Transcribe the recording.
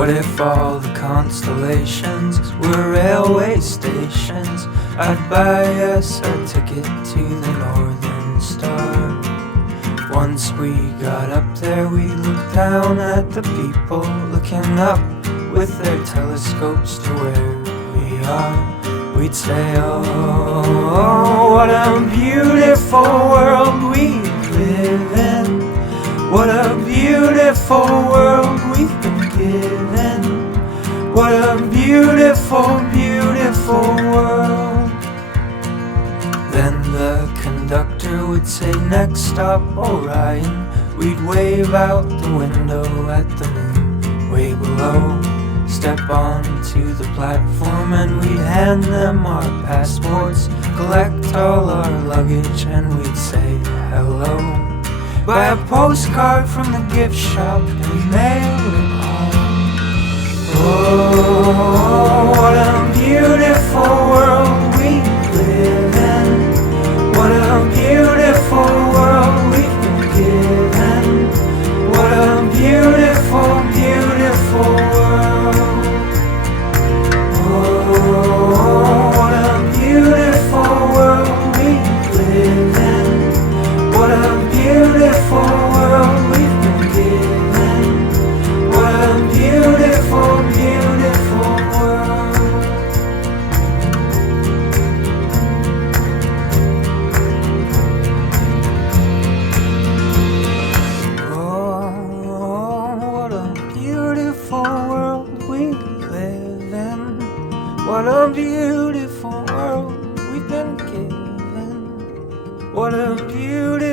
What if all the constellations were railway stations? I'd buy us a ticket to the Northern Star. Once we got up there, we looked down at the people looking up with their telescopes to where we are. We'd say, oh, what a beautiful world we live in. What a beautiful world we've been given. What a beautiful, beautiful world. Then the conductor would say, next stop Orion. We'd wave out the window at the moon way below. Step onto the platform and we'd hand them our passports, collect all our luggage and we'd say hello. Buy a postcard from the gift shop and mail it home. Oh, what a beautiful world we live in. What a beautiful world we've been given. What a beautiful, beautiful world. Oh, what a beautiful world we live in. What a beautiful world we've been given. What a beautiful, beautiful world. Oh, what a beautiful world we live in. What a beautiful world we've been given. What a beautiful